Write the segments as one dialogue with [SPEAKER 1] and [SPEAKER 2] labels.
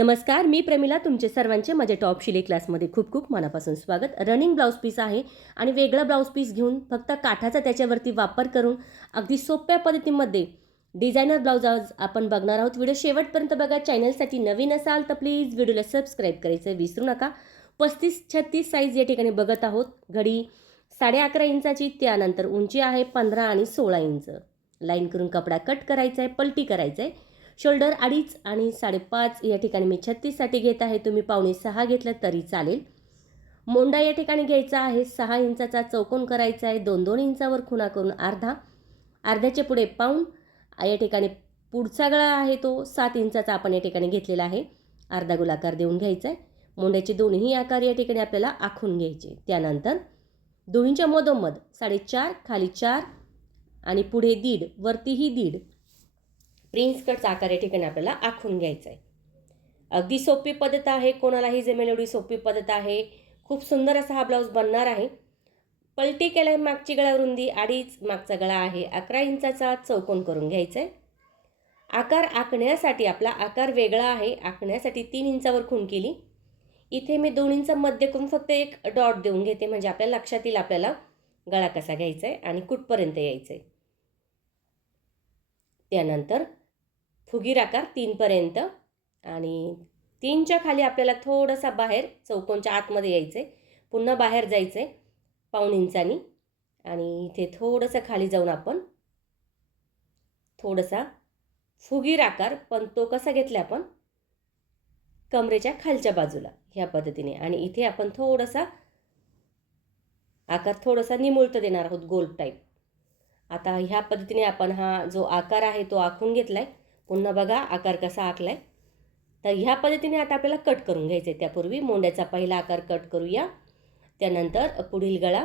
[SPEAKER 1] नमस्कार मी प्रमिला तुमचे सर्वांचे माझ्या टॉप शिले क्लासमध्ये खूप खूप मनापासून स्वागत. रनिंग ब्लाऊज पीस आहे आणि वेगळं ब्लाऊज पीस घेऊन फक्त काठाचा त्याच्यावरती वापर करून अगदी सोप्या पद्धतीमध्ये डिझायनर ब्लाऊज आज आपण बघणार आहोत. व्हिडिओ शेवटपर्यंत बघा. चॅनलसाठी नवीन असाल तर प्लीज व्हिडिओला सबस्क्राईब करायचं विसरू नका. पस्तीस छत्तीस साईज या ठिकाणी बघत आहोत. घडी साडे अकरा इंचाची त्यानंतर उंची आहे पंधरा आणि सोळा इंच. लाईन करून कपडा कट करायचा आहे पलटी करायचं आहे शोल्डर अडीच आणि साडेपाच या ठिकाणी मी छत्तीससाठी घेत आहे. तुम्ही पावणे सहा घेतलं तरी चालेल. मोंडा या ठिकाणी घ्यायचा आहे. सहा इंचाचा चौकोन करायचा आहे. दोन दोन इंचावर खुणा करून अर्धा. अर्ध्याच्या पुढे पाऊण. या ठिकाणी पुढचा गळा आहे तो. सात इंचाचा आपण या ठिकाणी घेतलेला आहे. अर्धा गोलाकार देऊन घ्यायचा आहे. मोंड्याचे दोन्ही आकार या ठिकाणी आपल्याला आखून घ्यायचे. त्यानंतर दोन्हीच्या मधोमध साडेचार खाली चार आणि पुढे दीड वरतीही दीड. प्रिन्स कटचा आकार या ठिकाणी आपल्याला आखून घ्यायचा आहे अगदी सोपी पद्धत आहे कोणालाही जमेल एवढी सोपी पद्धत आहे. खूप सुंदर असा हा ब्लाऊज बनणार आहे. पलटी केलं आहे मागची गळा रुंदी अडीच मागचा गळा आहे. अकरा इंचाचा चौकोन करून घ्यायचा आहे आकार आखण्यासाठी आपला आकार वेगळा आहे. आखण्यासाठी तीन इंचावर खून केली. इथे मी दोन इंच मध्य करून फक्त एक डॉट देऊन घेते. म्हणजे आपल्या लक्षात येईल आपल्याला गळा कसा घ्यायचा आहे आणि कुठपर्यंत यायचं आहे त्यानंतर फुगीर आकार तीनपर्यंत आणि तीनच्या खाली आपल्याला थोडंसा बाहेर चौकोनच्या आतमध्ये यायचं आहे पुन्हा बाहेर जायचं आहे पाऊण इंचानी. आणि इथे थोडंसं खाली जाऊन आपण थोडासा फुगीर आकार पण तो कसा घेतला आपण? कमरेच्या खालच्या बाजूला ह्या पद्धतीने. आणि इथे आपण थोडासा आकार थोडासा निमुळत देणार आहोत गोल टाईप आता ह्या पद्धतीने आपण हा जो आकार आहे तो आखून घेतला आहे पुन्हा बघा आकार कसा आखला आहे तर ह्या पद्धतीने आता आपल्याला कट करून घ्यायचं आहे त्यापूर्वी मोंड्याचा पहिला आकार कट करूया. त्यानंतर पुढील गळा.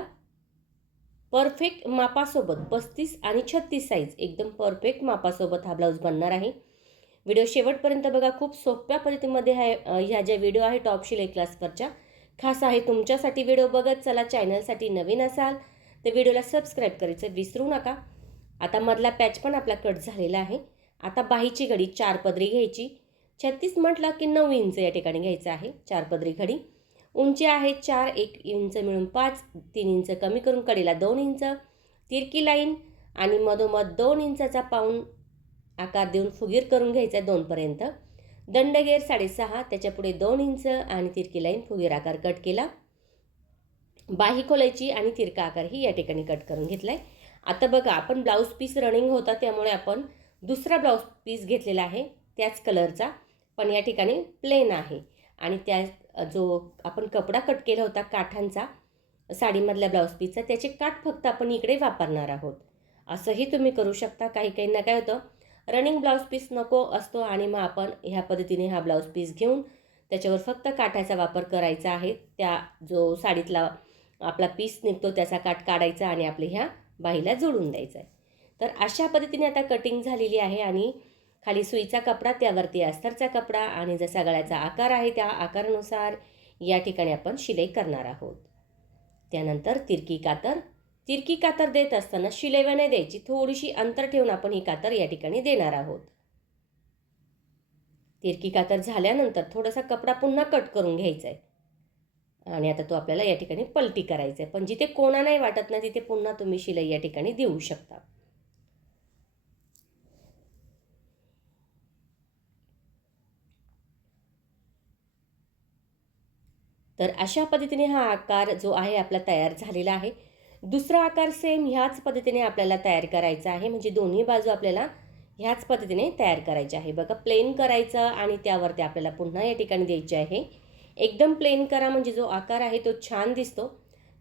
[SPEAKER 1] परफेक्ट मापासोबत पस्तीस आणि छत्तीस साईज एकदम परफेक्ट मापासोबत हा ब्लाऊज बनणार आहे. व्हिडिओ शेवटपर्यंत बघा खूप सोप्या पद्धतीमध्ये आहे ह्या ज्या व्हिडिओ आहे टॉप शिलाई क्लासवरच्या खास आहे तुमच्यासाठी व्हिडिओ बघत. चला चॅनलसाठी नवीन असाल तर व्हिडिओला सबस्क्राईब करायचं विसरू नका. आता मधला पॅच पण आपला कट झालेला आहे. आता बाहीची घडी चार पदरी घ्यायची. छत्तीस म्हटलं की नऊ इंच या ठिकाणी घ्यायचं आहे. चार पदरी घडी. उंची आहे चार एक इंच मिळून पाच. तीन इंच कमी करून कडेला दोन इंच. तिरकी लाईन आणि मधोमध दोन इंचाचा पाऊण आकार देऊन फुगीर करून घ्यायचा आहे दोनपर्यंत. दंडगेर साडेसहा त्याच्यापुढे दोन इंच आणि तिरकी लाईन फुगीर आकार कट केला. बाही खोलायची आणि तिरका आकारही या ठिकाणी कट करून घेतला आहे आता बघा आपण ब्लाऊज पीस रनिंग होता त्यामुळे आपण दुसरा ब्लाऊज पीस घेतलेला आहे त्याच कलरचा पण या ठिकाणी प्लेन आहे. आणि त्या जो आपण कपडा कट केला होता काठांचा साडीमधल्या ब्लाऊज पीसचा त्याचे काठ फक्त आपण इकडे वापरणार आहोत. असंही तुम्ही करू शकता काही काहींना काय होतं रनिंग ब्लाऊज पीस नको असतो आणि मग आपण ह्या पद्धतीने हा ब्लाऊज पीस घेऊन त्याच्यावर फक्त काठाचा वापर करायचा आहे. त्या जो साडीतला आपला पीस निघतो त्याचा काठ काढायचा आणि आपल्या ह्या बाईला जोडून द्यायचा आहे. तर अशा पद्धतीने आता कटिंग झालेली आहे आणि खाली सुईचा कपडा त्यावरती अस्तरचा कपडा आणि जसा गळ्याचा आकार आहे त्या आकारानुसार या ठिकाणी आपण शिलाई करणार आहोत. त्यानंतर तिरकी कातर. तिरकी कातर देत असताना शिलाईवा नाही द्यायची. थोडीशी अंतर ठेवून आपण ही कातर या ठिकाणी देणार आहोत. तिरकी कातर झाल्यानंतर थोडासा कपडा पुन्हा कट करून घ्यायचा आहे. आणि आता तो आपल्याला या ठिकाणी पलटी करायचा आहे. पण जिथे कोणा नाही वाटत ना तिथे पुन्हा तुम्ही शिलाई या ठिकाणी देऊ शकता. तर अशा पद्धतीने हा आकार जो आहे आपला तयार झालेला आहे. दुसरा आकार सेम ह्याच पद्धतीने आपल्याला तयार करायचा आहे. म्हणजे दोन्ही बाजू आपल्याला ह्याच पद्धतीने तयार करायचे आहे. बघा प्लेन करायचं आणि त्यावरती आपल्याला पुन्हा या ठिकाणी द्यायचे आहे. एकदम प्लेन करा म्हणजे जो आकार आहे तो छान दिसतो.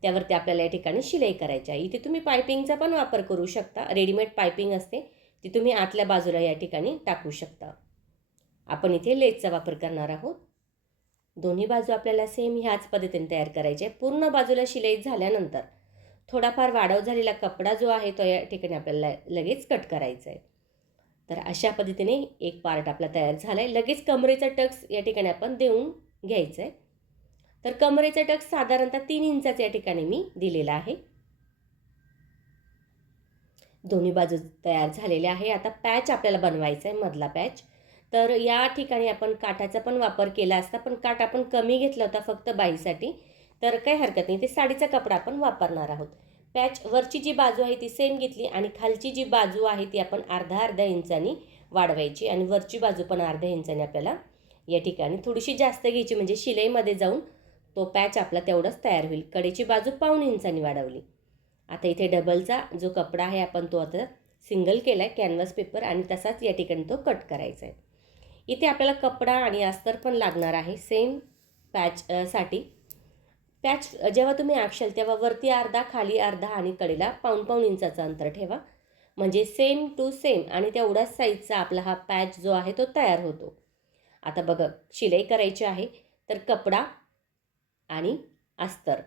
[SPEAKER 1] त्यावरती आपल्याला या ठिकाणी शिलाई करायची आहे. इथे तुम्ही पायपिंगचा पण वापर करू शकता. रेडीमेड पायपिंग असते. ती तुम्ही आतल्या बाजूला या ठिकाणी टाकू शकता. आपण इथे लेसचा वापर करणार आहोत. दोन्ही बाजू आपल्याला सेम ह्याच पद्धतीने तयार करायचे. पूर्ण बाजूला शिलाई झाल्यानंतर थोडाफार वाढव झालेला कपडा जो आहे तो या ठिकाणी आपल्याला लगेच कट करायचा आहे तर अशा पद्धतीने एक पार्ट आपला तयार झाला आहे लगेच कमरेचा टक्स या ठिकाणी आपण देऊन घ्यायचं आहे तर कमरेचा टक्स साधारणतः तीन इंचाचा या ठिकाणी मी दिलेला आहे. दोन्ही बाजू तयार झालेले आहे. आता पॅच आपल्याला बनवायचा आहे मधला पॅच तर या ठिकाणी आपण काठाचा पण वापर केला असता पण काठ आपण कमी घेतला होता फक्त बाईसाठी तर काही हरकत नाही. ते साडीचा कपडा आपण वापरणार आहोत. पॅच वरची जी बाजू आहे ती सेम घेतली आणि खालची जी बाजू आहे ती आपण अर्धा अर्धा इंचानी वाढवायची आणि वरची बाजू पण अर्ध्या इंचाने आपल्याला या ठिकाणी थोडीशी जास्त घ्यायची म्हणजे शिलाईमध्ये जाऊन तो पॅच आपला तेवढाच तयार होईल. कडेची बाजू पाऊण इंचानी वाढवली. आता इथे डबलचा जो कपडा आहे आपण तो आता सिंगल केला आहे कॅनव्हास पेपर आणि तसाच या ठिकाणी तो कट करायचा आहे. इथे आपल्याला कपडा आणि अस्तर पण लागणार आहे. सेम पॅच साठी. पॅच जेव्हा तुम्ही आखशाल तेव्हा वरती अर्धा खाली अर्धा आणि कडेला पाऊण पाऊण इंचाचं अंतर ठेवा. म्हणजे सेम टू सेम आणि तेवढ्याच साईजचा आपला हा पॅच जो आहे तो तयार होतो. आता बघा शिलाई करायची आहे तर कपडा आणि अस्तर.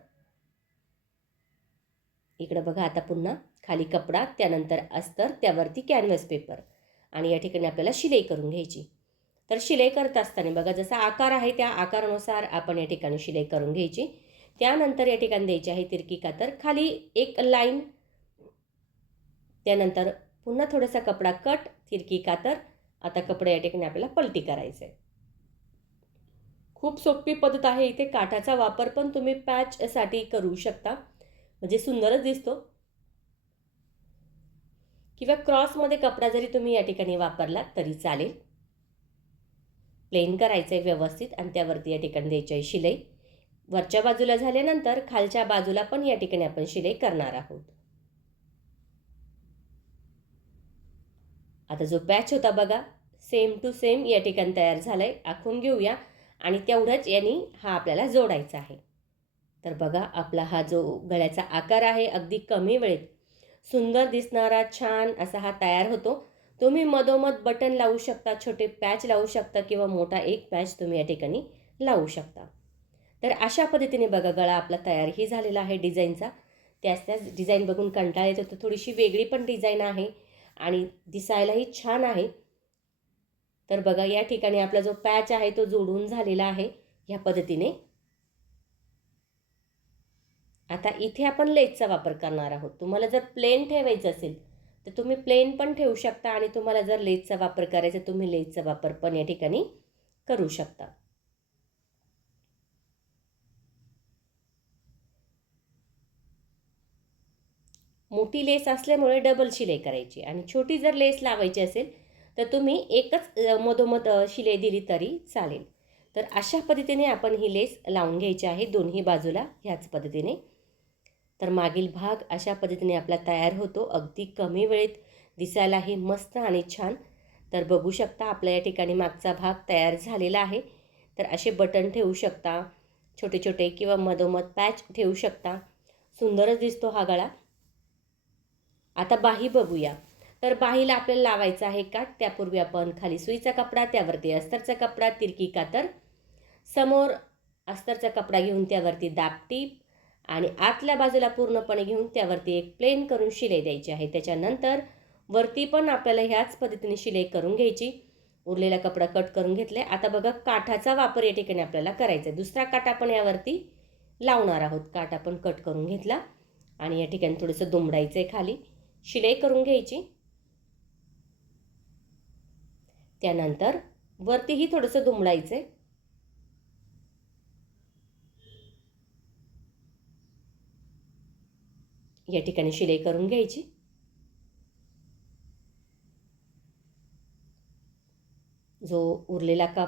[SPEAKER 1] इकडं बघा आता पुन्हा. खाली कपडा त्यानंतर अस्तर त्यावरती कॅनव्हास पेपर आणि या ठिकाणी आपल्याला शिलाई करून घ्यायची. तर शिलाई करत असताना बघा जसा आकार आहे त्या आकारानुसार आपण या ठिकाणी शिलाई करून घ्यायची. त्यानंतर या ठिकाणी द्यायची आहे तिरकी कातर. खाली एक लाईन त्यानंतर पुन्हा थोडासा कपडा कट तिरकी कातर. आता कपडे या ठिकाणी आपल्याला पलटी करायचं आहे खूप सोपी पद्धत आहे इथे. काठाचा वापर पण तुम्ही पॅचसाठी करू शकता. म्हणजे सुंदरच दिसतो. किंवा क्रॉसमध्ये कपडा जरी तुम्ही या ठिकाणी वापरला तरी चालेल. प्लेन करायचं आहे व्यवस्थित आणि त्यावरती या ठिकाणी द्यायची आहे शिलाई. वरच्या बाजूला झाल्यानंतर खालच्या बाजूला पण या ठिकाणी आपण शिलाई करणार आहोत. आता जो पॅच होता बघा सेम टू सेम या ठिकाणी तयार झाला आहे आखून घेऊया. आणि तेवढंच यांनी हा आपल्याला जोडायचा आहे. तर बघा आपला हा जो गळ्याचा आकार आहे अगदी कमी वेळेत. सुंदर दिसणारा छान असा हा तयार होतो. तुम्ही मधोमध बटन लावू शकता छोटे पॅच लावू शकता किंवा मोठा एक पॅच तुम्ही या ठिकाणी लावू शकता. तर अशा पद्धतीने बघा गळा आपला तयारही झालेला आहे डिझाईनचा. त्याच त्याच डिझाईन बघून कंटाळा येतो. तर थोडीशी वेगळी पण डिझाईन आहे आणि दिसायलाही छान आहे. तर बघा या ठिकाणी आपला जो पॅच आहे तो जोडून झालेला आहे ह्या पद्धतीने. आता इथे आपण लेसचा वापर करणार आहोत. तुम्हाला जर प्लेन ठेवायचं असेल तर तुम्ही प्लेन पण ठेवू शकता आणि तुम्हाला जर लेसचा वापर करायचा तुम्ही लेसचा वापर पण या ठिकाणी करू शकता. मोठी लेस असल्यामुळे डबल शिलाई करायची. आणि छोटी जर लेस लावायची असेल तर तुम्ही एकच मधोमध शिलाई दिली तरी चालेल. तर अशा पद्धतीने आपण ही लेस लावून घ्यायची आहे. दोन्ही बाजूला ह्याच पद्धतीने तर मागील भाग अशा पद्धतीने आपला तयार होतो. अगदी कमी वेळेत दिसायलाही मस्त आणि छान. तर बघू शकता आपल्या या ठिकाणी मागचा भाग तयार झालेला आहे. तर असे बटन ठेवू शकता छोटे छोटे किंवा मधोमध पॅच ठेवू शकता. सुंदरच दिसतो हा गळा. आता बाही बघूया. तर बाहीला आपल्याला लावायचं आहे काट त्यापूर्वी आपण खाली सुईचा कपडा त्यावरती अस्तरचा कपडा तिरकी कातर. समोर अस्तरचा कपडा घेऊन त्यावरती दापटीप. आणि आतल्या बाजूला पूर्णपणे घेऊन त्यावरती एक प्लेन करून शिलाई द्यायची आहे. त्याच्यानंतर वरती पण आपल्याला ह्याच पद्धतीने शिलाई करून घ्यायची. उरलेला कपडा कट करून घेतला आता बघा काठाचा वापर या ठिकाणी आपल्याला करायचा आहे. दुसरा काठ आपण यावरती लावणार आहोत. काठ आपण कट करून घेतला आणि या ठिकाणी थोडंसं दुमडायचं आहे खाली. शिलाई करून घ्यायची. त्यानंतर वरतीही थोडंसं दुमडायचं आहे या ठिकाणी शिलाई करून घ्यायची. जो उरलेला का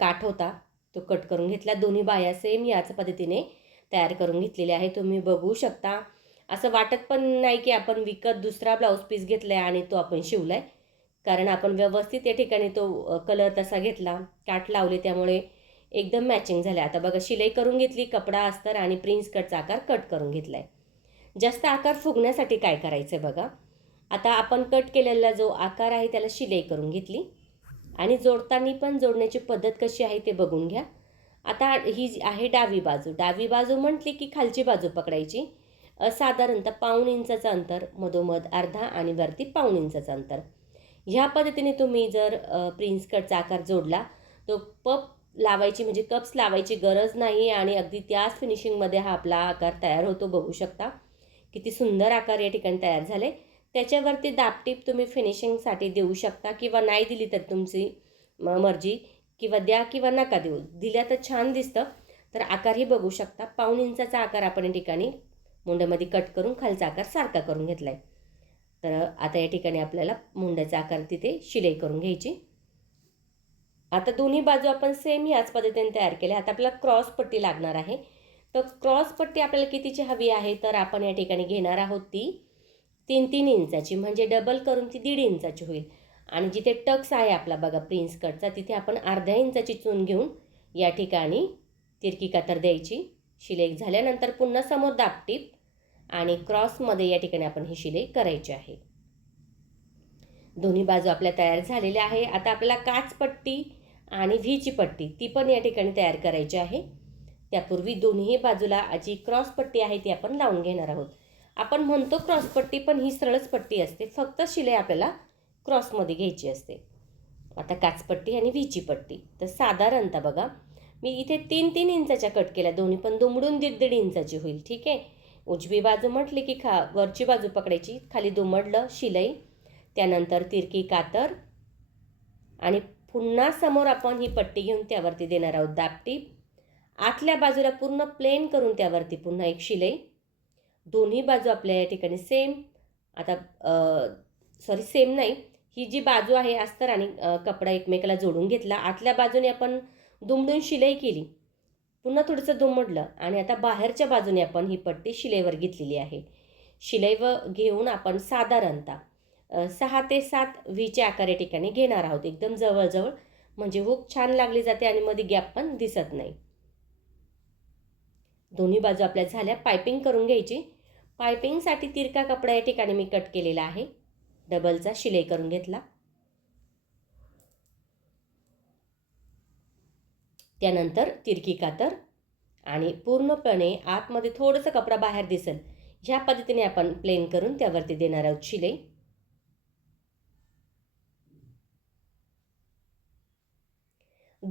[SPEAKER 1] काठ होता तो कट करून घेतला. दोन्ही बाया सेम याच पद्धतीने तयार करून घेतलेले आहे तुम्ही बघू शकता. असं वाटत पण नाही की आपण विकत दुसरा ब्लाऊज पीस घेतला आहे आणि तो आपण शिवला आहे कारण आपण व्यवस्थित या ठिकाणी तो कलर तसा घेतला. काठ लावले त्यामुळे एकदम मॅचिंग झाले. आता बघा शिलाई करून घेतली कपडा अस्तर आणि प्रिन्स कटचा आकार कट करून घेतला आहे जास्त आकार फुगण्यासाठी काय करायचं आहे बघा. आता आपण कट केलेला जो आकार आहे त्याला शिलाई करून घेतली. आणि जोडताना पण जोडण्याची पद्धत कशी आहे ते बघून घ्या. आता ही जी आहे डावी बाजू. डावी बाजू म्हटली की खालची बाजू पकडायची. साधारणतः पाऊण इंचाचं अंतर मधोमध अर्धा आणि वरती पाऊण इंचाचं अंतर. ह्या पद्धतीने तुम्ही जर प्रिन्स कटचा आकार जोडला तो पप लावायची म्हणजे कप्स लावायची गरज नाही आणि अगदी त्याच फिनिशिंगमध्ये हा आपला आकार तयार होतो बघू शकता. किती सुंदर आकार या ठिकाणी तयार झाले. त्याच्यावरती दापटीप तुम्ही फिनिशिंगसाठी देऊ शकता किंवा नाही दिली तर तुमची म- मर्जी. किंवा द्या किंवा नका देऊ. दिल्या तर छान दिसतं. तर आकारही बघू शकता. पाऊण इंचाचा आकार आपण या ठिकाणी मुंड्यामध्ये कट करून खालचा आकार सारखा करून घेतला आहे तर आता या ठिकाणी आपल्याला मुंड्याचा आकार तिथे शिलाई करून घ्यायची. आता दोन्ही बाजू आपण सेम ह्याच पद्धतीने तयार केल्या. आता आपल्याला क्रॉस पट्टी लागणार आहे. तर क्रॉस पट्टी आपल्याला कितीची हवी आहे तर आपण या ठिकाणी घेणार आहोत ती तीन तीन इंचाची. म्हणजे डबल करून ती दीड इंचाची होईल. आणि जिथे टक्स आहे आपला बघा प्रिन्स कटचा तिथे आपण अर्ध्या इंचाची चून घेऊन या ठिकाणी तिरकी कातर द्यायची. शिलाई झाल्यानंतर पुन्हा समोर दापटीप आणि क्रॉसमध्ये या ठिकाणी आपण ही शिलाई करायची आहे. दोन्ही बाजू आपल्या तयार झालेल्या आहे. आता आपल्याला काच पट्टी आणि व्हीची पट्टी ती पण या ठिकाणी तयार करायची आहे. त्यापूर्वी दोन्ही बाजूला जी क्रॉस पट्टी आहे ती आपण लावून घेणार आहोत. आपण म्हणतो क्रॉस पट्टी पण ही सरळच पट्टी असते. फक्त शिलाई आपल्याला क्रॉसमध्ये घ्यायची असते. आता काचपट्टी आणि व्हीची पट्टी. तर साधारणतः बघा मी इथे तीन तीन इंचाच्या कट केल्या. दोन्ही पण दुमडून दीड दीड इंचाची होईल. ठीक आहे? उजवी बाजू म्हटली की खा वरची बाजू पकडायची. खाली दुमडलं शिलाई. त्यानंतर तिरकी कातर. आणि पुन्हा समोर आपण ही पट्टी घेऊन त्यावरती देणार आहोत दापटीप. आतल्या बाजूला पूर्ण प्लेन करून त्यावरती पुन्हा एक शिलाई. दोन्ही बाजू आपल्या या ठिकाणी सेम आता सॉरी सेम नाही. ही जी बाजू आहे अस्तर आणि कपडा एकमेकाला जोडून घेतला. आतल्या बाजूने आपण दुमडून शिलाई केली. पुन्हा थोडंसं दुमडलं आणि आता बाहेरच्या बाजूने आपण ही पट्टी शिलाईवर घेतलेली आहे. शिलाईवर घेऊन आपण साधारणतः सहा ते सात व्हीच्या आकार या ठिकाणी घेणार आहोत. एकदम जवळजवळ. म्हणजे हुक छान लागली जाते आणि मध्ये गॅप पण दिसत नाही. दोन्ही बाजू आपल्या झाल्या. पायपिंग करून घ्यायची. पायपिंगसाठी तिरका कपडा या ठिकाणी मी कट केलेला आहे. डबलचा शिलाई करून घेतला. त्यानंतर तिरकी कातर आणि पूर्णपणे आतमध्ये थोडंसं कपडा बाहेर दिसेल. ह्या पद्धतीने आपण प्लेन करून त्यावरती देणार आहोत शिलाई.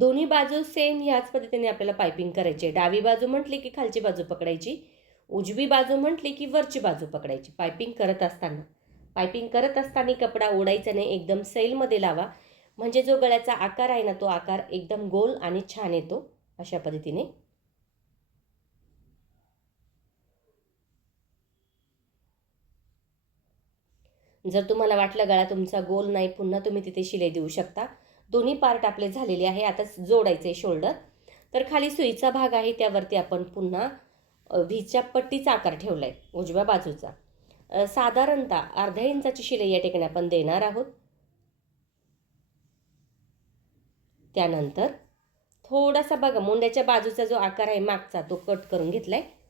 [SPEAKER 1] दोन्ही बाजू सेम ह्याच पद्धतीने आपल्याला पायपिंग करायची आहे. डावी बाजू म्हटली की खालची बाजू पकडायची. उजवी बाजू म्हटली की वरची बाजू पकडायची. पायपिंग करत असताना. पायपिंग करत असताना कपडा ओढायचा नाही एकदम सैलमध्ये लावा. म्हणजे जो गळ्याचा आकार आहे ना तो आकार एकदम गोल आणि छान येतो अशा पद्धतीने. जर तुम्हाला वाटलं गळा तुमचा गोल नाही पुन्हा तुम्ही तिथे शिलाई देऊ शकता. दोन्ही पार्ट आपले झालेले आहे. आता जोडायचे आहे शोल्डर तर खाली सुईचा भाग आहे. त्यावरती आपण पुन्हा व्हीच्या पट्टीचा आकार ठेवला आहे उजव्या बाजूचा. साधारणतः अर्ध्या इंचाची शिलाई या ठिकाणी आपण देणार आहोत. त्यानंतर थोडासा बघा मुंड्याच्या बाजूचा जो आकार आहे मागचा तो कट करून घेतला आहे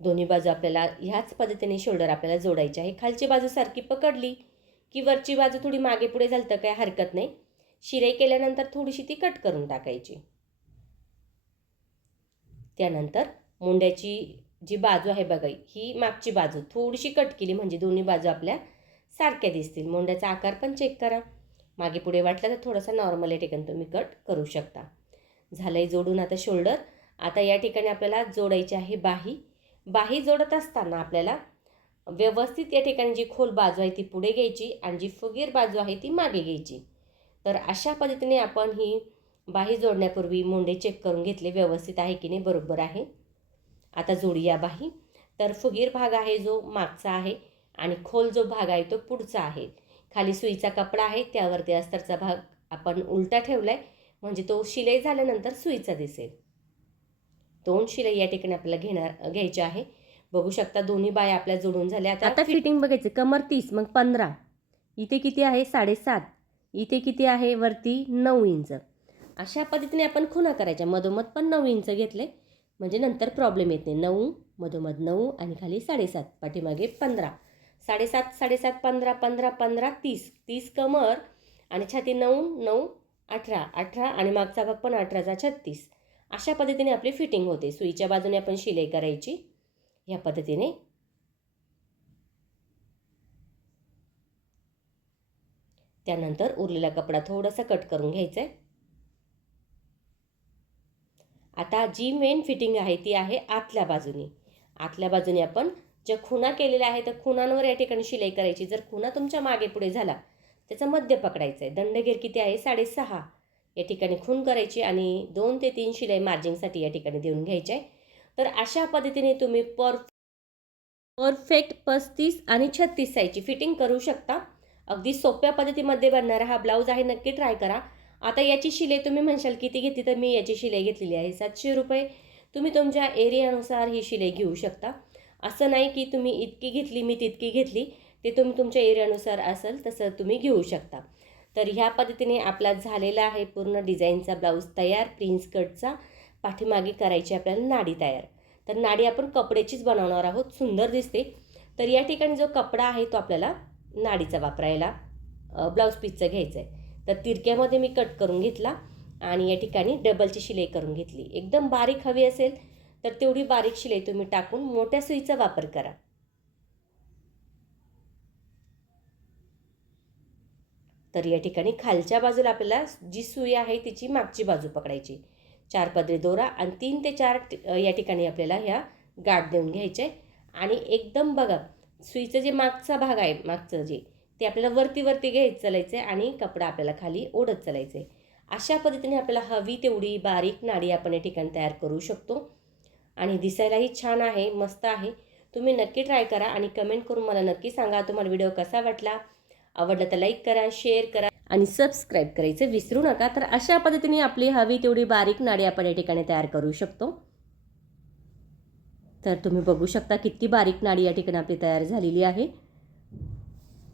[SPEAKER 1] दोन्ही बाजू आपल्याला ह्याच पद्धतीने शोल्डर आपल्याला जोडायचे आहे. खालची बाजू सारखी पकडली की वरची बाजू थोडी मागे पुढे झाली तर काही हरकत नाही. शिराई केल्यानंतर थोडीशी ती कट करून टाकायची. त्यानंतर मुंड्याची जी बाजू आहे बघा ही मागची बाजू थोडीशी कट केली म्हणजे दोन्ही बाजू आपल्या सारख्या दिसतील. मुंड्याचा आकार पण चेक करा. मागे पुढे वाटलं तर थोडासा नॉर्मल या ठिकाणी तुम्ही कट करू शकता. झालं आहे जोडून आता शोल्डर आता या ठिकाणी आपल्याला जोडायची आहे बाही. बाही जोडत असताना आपल्याला व्यवस्थित या ठिकाणी जी खोल बाजू आहे ती पुढे घ्यायची आणि जी फुगीर बाजू आहे ती मागे घ्यायची. तर अशा पद्धतीने आपण ही बाही जोडण्यापूर्वी मुंडे चेक करून घेतले. व्यवस्थित आहे की नाही? बरोबर आहे. आता जोडूया बाही. तर फुगीर भाग आहे जो मागचा आहे आणि खोल जो भाग आहे तो पुढचा आहे. खाली सुईचा कपडा आहे. त्यावरती अस्तरचा भाग आपण उलटा ठेवला आहे म्हणजे तो शिलाई झाल्यानंतर सुईचा दिसेल. दोन शिलाई या ठिकाणी आपल्याला घेणार घ्यायचे आहे. बघू शकता दोन्ही बाया आपल्या जोडून झाल्या. आता आता फिटिंग बघायचं. कमर तीस मग पंधरा. इथे किती आहे? साडेसात. इथे किती आहे? वरती नऊ इंच. अशा पद्धतीने आपण खुणा करायच्या. मधोमध पण नऊ इंच घेतले. म्हणजे नंतर प्रॉब्लेम येत नाही. नऊ मधोमध नऊ आणि खाली साडेसात पाठीमागे पंधरा. साडेसात साडेसात पंधरा पंधरा पंधरा तीस. तीस कमर आणि छाती नऊ नऊ अठरा. अठरा आणि मागचा भाग पण अठराचा छत्तीस. अशा पद्धतीने आपली फिटिंग होते. सुईच्या बाजूने आपण शिलाई करायची. ह्या पद्धतीने त्यानंतर उरलेला कपडा थोडासा कट करून घ्यायचा आहे आता जी मेन फिटिंग आहे ती आहे आतल्या बाजूनी. आतल्या बाजूने आपण ज्या खुणा केलेल्या आहेत त्या खुणांवर या ठिकाणी शिलाई करायची. जर खुणा तुमच्या मागे पुढे झाला त्याचा मध्य पकडायचा आहे दंडघेर किती आहे? साडेसहा. या ठिकाणी खून करायची आणि दोन ते तीन शिलाई मार्जिंगसाठी या ठिकाणी देऊन घ्यायचे आहे तर अशा पद्धतीने तुम्ही पर परफेक्ट पस्तीस आणि छत्तीस साईजची फिटिंग करू शकता. अगदी सोप्या पद्धतीमध्ये बनणारा हा ब्लाऊज आहे नक्की ट्राय करा. आता याची शिलाई तुम्ही म्हणशाल किती घेतली तर मी याची शिलाई घेतलेली आहे. सातशे रुपये तुम्ही तुमच्या एरियानुसार ही शिलाई घेऊ शकता. असं नाही की तुम्ही इतकी घेतली मी तितकी घेतली. ते तुम्ही तुमच्या एरियानुसार असेल तसं तुम्ही घेऊ शकता. तर ह्या पद्धतीने आपला झालेला आहे पूर्ण डिझाईनचा ब्लाऊज तयार प्रिन्स कटचा पाठीमागे करायची आपल्याला नाडी तयार. तर नाडी आपण कपड्याचीच बनवणार आहोत सुंदर दिसते. तर या ठिकाणी जो कपडा आहे तो आपल्याला नाडीचा वापरायला ब्लाऊज पीसचं घ्यायचं आहे तर तिरक्यामध्ये मी कट करून घेतला आणि या ठिकाणी डबलची शिलाई करून घेतली. एकदम बारीक हवी असेल तर तेवढी बारीक शिलाई तुम्ही टाकून मोठ्या सुईचा वापर करा. तर या ठिकाणी खालच्या बाजूला आपल्याला जी सुई आहे तिची मागची बाजू पकडायची. चार पदरी दोरा आणि तीन ते चार या ठिकाणी आपल्याला ह्या गाठ देऊन घ्यायचे. आणि एकदम बघा सुईचं जे मागचा भाग आहे मागचं जे ते आपल्याला वरती वरती घ्यायचं चालायचं आहे आणि कपडा आपल्याला खाली ओढत चालायचं आहे अशा पद्धतीने आपल्याला हवी तेवढी बारीक नाडी आपण या ठिकाणी तयार करू शकतो. आणि दिसायलाही छान आहे मस्त आहे. तुम्ही नक्की ट्राय करा आणि कमेंट करून मला नक्की सांगा तुम्हाला व्हिडिओ कसा वाटला. आवडला तर लाईक करा शेअर करा आणि सबस्क्राईब करायचं विसरू नका. तर अशा पद्धतीने आपली हवी तेवढी बारीक नाडी आपण या ठिकाणी तयार करू शकतो. तर तुम्ही बघू शकता किती बारीक नाडी या ठिकाणी आपली तयार झालेली आहे.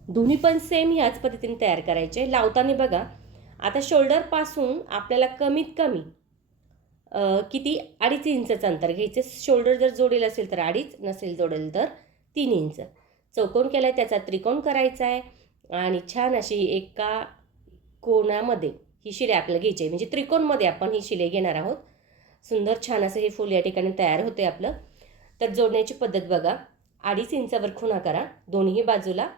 [SPEAKER 1] दोन्ही पण सेम ह्याच पद्धतीने तयार करायचे. लावताना बघा आता शोल्डरपासून आपल्याला कमीत कमी किती? अडीच इंचचं अंतर घ्यायचं. शोल्डर जर जोडेल असेल तर अडीच नसेल जोडेल तर तीन इंच. चौकोन केला आहे त्याचा त्रिकोण करायचा आहे. आणि छान अशी एका कोणामध्ये ही शिलाई आपल्याला घ्यायची आहे. म्हणजे त्रिकोणमध्ये आपण ही शिलाई घेणार आहोत. सुंदर छान असं हे फूल या ठिकाणी तयार होते आपलं. तर जोडण्याची पद्धत बघा. अडीच इंचावर खुणा करा. दोन्ही बाजूला.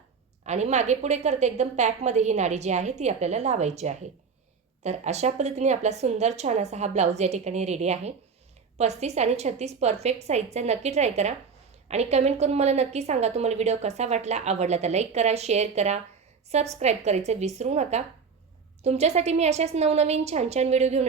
[SPEAKER 1] आणि मागे पुढे करते एकदम पॅकमध्ये ही नाडी जी आहे ती आपल्याला लावायची आहे. तर अशा पद्धतीने आपला सुंदर छान असा हा ब्लाऊज या ठिकाणी रेडी आहे. पस्तीस आणि छत्तीस परफेक्ट साईजचा नक्की ट्राय करा. आणि कमेंट करून मला नक्की सांगा तुम्हाला व्हिडिओ कसा वाटला. आवडला तर लाईक करा शेअर करा. सबस्क्राईब करायचं विसरू नका. तुमच्यासाठी मी अशाच नवनवीन छान छान व्हिडिओ घेऊन